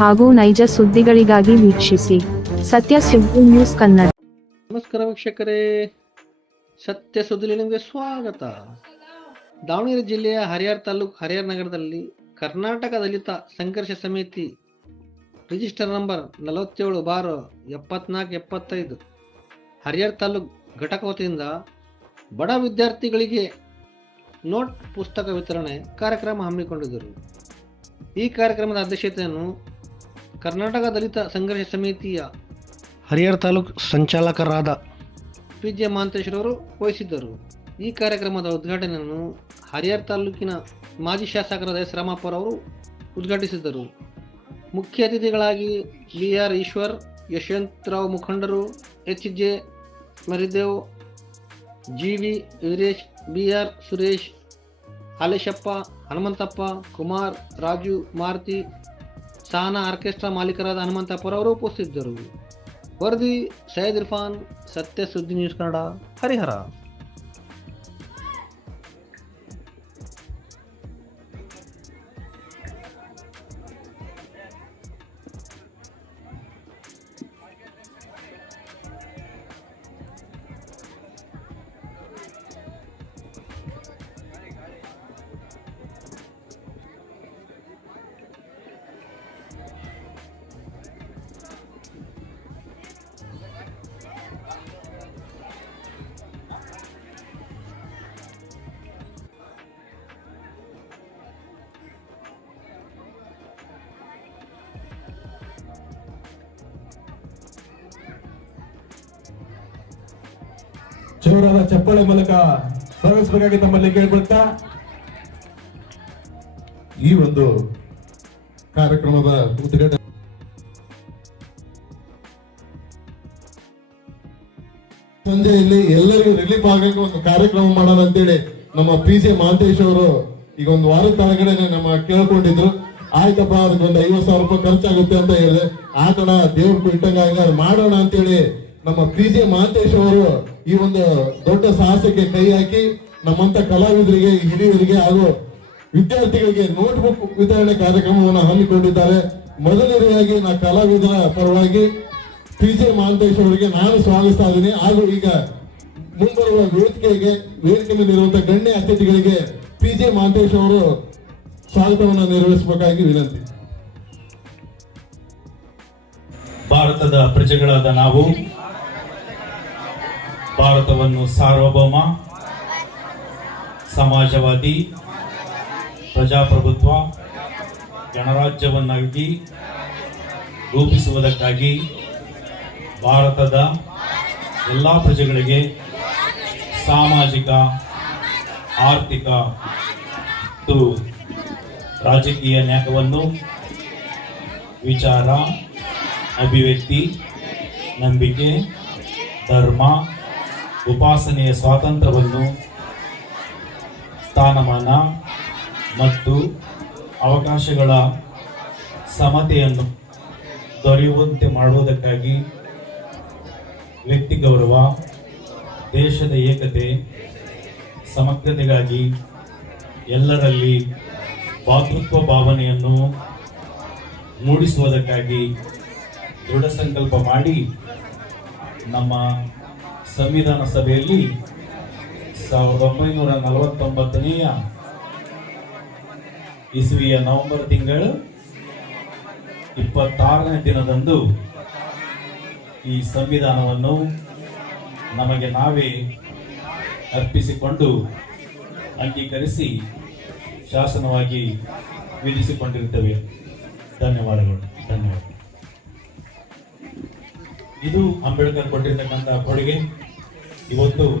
ಹಾಗೂ ನೈಜ ಸುದ್ದಿಗಳಿಗಾಗಿ ವೀಕ್ಷಿಸಿ ಸತ್ಯ ಸುದ್ದಿ ನ್ಯೂಸ್ ಕನ್ನಡ. ನಮಸ್ಕಾರ ವೀಕ್ಷಕರೇ, ಸತ್ಯ ಸುದ್ದಿಗೆ ನಿಮಗೆ ಸ್ವಾಗತ. ದಾವಣಗೆರೆ ಜಿಲ್ಲೆಯ ಹರಿಹರ ತಾಲೂಕು ಹರಿಹರ ನಗರದಲ್ಲಿ ಕರ್ನಾಟಕ ದಲಿತ ಸಂಘರ್ಷ ಸಮಿತಿ ರಿಜಿಸ್ಟರ್ ನಂಬರ್ 47/7475 ಹರಿಹರ ತಾಲೂಕು ಘಟಕ ವತಿಯಿಂದ ಬಡ ವಿದ್ಯಾರ್ಥಿಗಳಿಗೆ ನೋಟ್ ಪುಸ್ತಕ ವಿತರಣೆ ಕಾರ್ಯಕ್ರಮ ಹಮ್ಮಿಕೊಂಡಿದ್ದರು. ಈ ಕಾರ್ಯಕ್ರಮದ ಅಧ್ಯಕ್ಷತೆಯನ್ನು ಕರ್ನಾಟಕ ದಲಿತ ಸಂಘರ್ಷ ಸಮಿತಿಯ ಹರಿಹರ ತಾಲೂಕು ಸಂಚಾಲಕರಾದ PJ ಮಹಾಂತೇಶ್ರವರು ವಹಿಸಿದ್ದರು. ಈ ಕಾರ್ಯಕ್ರಮದ ಉದ್ಘಾಟನೆಯನ್ನು ಹರಿಹರ ತಾಲೂಕಿನ ಮಾಜಿ ಶಾಸಕರಾದ ಎಸ್ ರಾಮಪ್ಪರವರು ಉದ್ಘಾಟಿಸಿದರು. ಮುಖ್ಯ ಅತಿಥಿಗಳಾಗಿ BR ಈಶ್ವರ್, ಯಶವಂತರಾವ್ ಮುಖಂಡರು, HJ Maridev, GV Veeresh, BR Suresh, Haleshappa, Hanumanthappa, Kumar, Raju, Maruti, Sahana orchestra ಮಾಲೀಕರಾದ ಹನುಮಂತಪ್ಪರವರು ಉಪಸ್ಥಿತರಿದ್ದರು. ವರದಿ ಸೈಯದ್ ಇರ್ಫಾನ್, ಸತ್ಯ ಸುದ್ದಿ ನ್ಯೂಸ್ ಕನ್ನಡ, ಹರಿಹರ. ಜೋರಾದ ಚಪ್ಪಾಳೆ ಮೂಲಕ ಸ್ವಾಗತಿಸಬೇಕಾಗಿ ತಮ್ಮಲ್ಲಿ ಕೇಳ್ಕೊಳ್ತಾ ಈ ಒಂದು ಕಾರ್ಯಕ್ರಮದ ಉದ್ಘಾಟನೆ ಸಂಜೆಯಲ್ಲಿ ಎಲ್ಲರಿಗೂ ರಿಲೀಫ್ ಆಗಕ್ಕೆ ಒಂದು ಕಾರ್ಯಕ್ರಮ ಮಾಡೋಣ ಅಂತೇಳಿ ನಮ್ಮ PJ ಮಹಾಂತೇಶ್ ಅವರು ಈಗ ಒಂದು ವಾರದ ಕೆಳಗಡೆ ನಮ್ಮ ಕೇಳ್ಕೊಂಡಿದ್ರು. ಆಯ್ತಪ್ಪ, ಅದಕ್ಕೊಂದು 50,000 ರೂಪಾಯಿ ಖರ್ಚಾಗುತ್ತೆ ಅಂತ ಹೇಳಿದೆ. ಆ ಕಡ ದೇವ್ರು ಇಟ್ಟಂಗ ಮಾಡೋಣ ಅಂತೇಳಿ ನಮ್ಮ PJ ಮಹಾಂತೇಶ್ ಅವರು ಈ ಒಂದು ದೊಡ್ಡ ಸಾಹಸಕ್ಕೆ ಕೈ ಹಾಕಿ ನಮ್ಮಂತ ಕಲಾವಿದರಿಗೆ, ಹಿರಿಯರಿಗೆ ಹಾಗೂ ವಿದ್ಯಾರ್ಥಿಗಳಿಗೆ ನೋಟ್ಬುಕ್ ವಿತರಣೆ ಕಾರ್ಯಕ್ರಮವನ್ನು ಹಮ್ಮಿಕೊಂಡಿದ್ದಾರೆ. ಮೊದಲನೇದಾಗಿ ನಾ ಕಲಾವಿದರ ಪರವಾಗಿ PJ ಮಹಾಂತೇಶ್ ಅವರಿಗೆ ನಾನು ಸ್ವಾಗತಿಸ್ತಾ ಇದ್ದೀನಿ. ಹಾಗೂ ಈಗ ಮುಂಬರುವ ವೇದಿಕೆ ಮೇಲಿರುವಂತಹ ಗಣ್ಯ ಅತಿಥಿಗಳಿಗೆ PJ ಮಹಾಂತೇಶ್ ಅವರು ಸ್ವಾಗತವನ್ನು ನಿರ್ವಹಿಸಬೇಕಾಗಿ ವಿನಂತಿ. ಭಾರತದ ಪ್ರಜೆಗಳಾದ ನಾವು ಭಾರತವನ್ನು ಸಾರ್ವಭೌಮ, ಸಮಾಜವಾದಿ, ಪ್ರಜಾಪ್ರಭುತ್ವ ಗಣರಾಜ್ಯವನ್ನಾಗಿ ರೂಪಿಸುವುದಕ್ಕಾಗಿ ಭಾರತದ ಎಲ್ಲ ಪ್ರಜೆಗಳಿಗೆ ಸಾಮಾಜಿಕ, ಆರ್ಥಿಕ ಮತ್ತು ರಾಜಕೀಯ ನ್ಯಾಯವನ್ನು, ವಿಚಾರ, ಅಭಿವ್ಯಕ್ತಿ, ನಂಬಿಕೆ, ಧರ್ಮ, ಉಪಾಸನೆಯ ಸ್ವಾತಂತ್ರ್ಯವನ್ನು, ಸ್ಥಾನಮಾನ ಮತ್ತು ಅವಕಾಶಗಳ ಸಮತೆಯನ್ನು ದೊರೆಯುವಂತೆ ಮಾಡುವುದಕ್ಕಾಗಿ ವ್ಯಕ್ತಿ ಗೌರವ, ದೇಶದ ಏಕತೆ, ಸಮಗ್ರತೆಗಾಗಿ ಎಲ್ಲರಲ್ಲಿ ಭಾತೃತ್ವ ಭಾವನೆಯನ್ನು ಮೂಡಿಸುವುದಕ್ಕಾಗಿ ದೃಢ ಸಂಕಲ್ಪ ಮಾಡಿ ನಮ್ಮ ಸಂವಿಧಾನ ಸಭೆಯಲ್ಲಿ 1949ನೇ ಇಸ್ವಿಯ ನವೆಂಬರ್ ತಿಂಗಳು 26ನೇ ದಿನದಂದು ಈ ಸಂವಿಧಾನವನ್ನು ನಮಗೆ ನಾವೇ ಅರ್ಪಿಸಿಕೊಂಡು ಅಂಗೀಕರಿಸಿ ಶಾಸನವಾಗಿ ವಿಧಿಸಿಕೊಂಡಿರುತ್ತೇವೆ. ಧನ್ಯವಾದಗಳು. ಇದು ಅಂಬೇಡ್ಕರ್ ಕೊಟ್ಟಿರ್ತಕ್ಕಂಥ ಕೊಡುಗೆ. ಇವತ್ತು